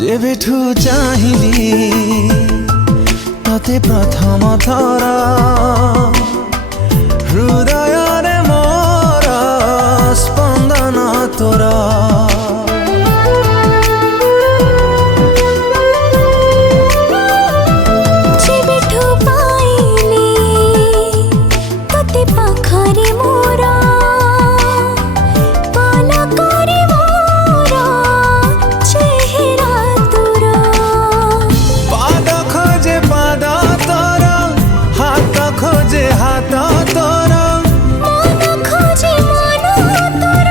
जेबेठू चाहिली तते प्रथम थर हृदय रे मोर स्पंदन तोर जेबेठू पाइली तते पाखरे मोर पलकरे मोर चेहरा तोर पाद खोजे पाद तोर हाथ खोजे हाथ तोर मन खोजे मन तोर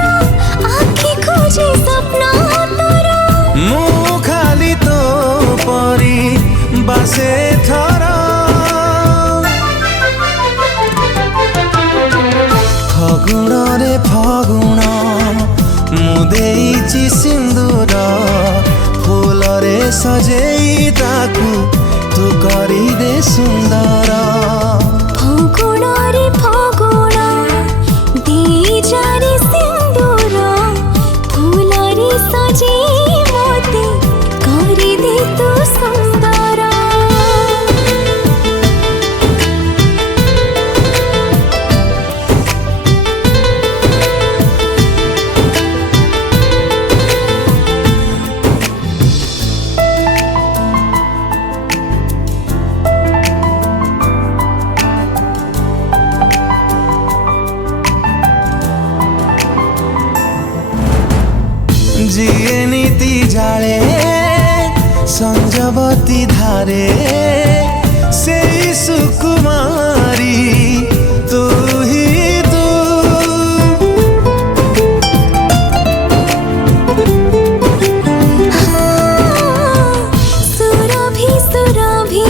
आँखी खोजे सपना तोर मु खाली तो परी बासे थर फगुण रे फगुण मु देइछि सिंदूर फूल रे सजेई ताकू तू करी दे सुंदर फगुण रे फगुण दीजारे सिंदूर फूल रे सजे मोते करी दे तू सुंदर जिए नीति जाले संजवती धारे से सुकुमारी तू ही तू सुरभि सुरभि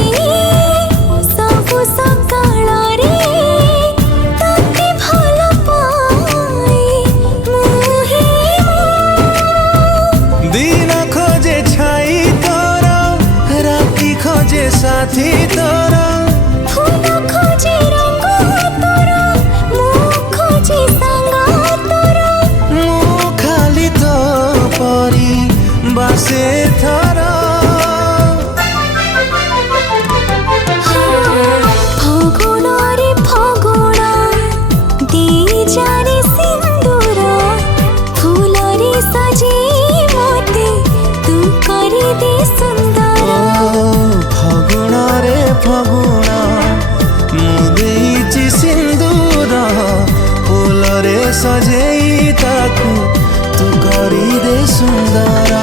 सबु सकाळ रे तते भल पाए मुहे दिन खोजे छाई तोर राति खोजे साथी तोर फूल खोजे रंग तोर मुँह खोजे संग तोर मु खाली तो परी बासे थर फगुण रे फगुण दीजारे सिंदूर फूल रे सजे मोते तू करी दे सुंदर फगुण रे फगुण मु देइछि सिंदूर फूल रे सजेई ताकू तू करी दे सुंदर।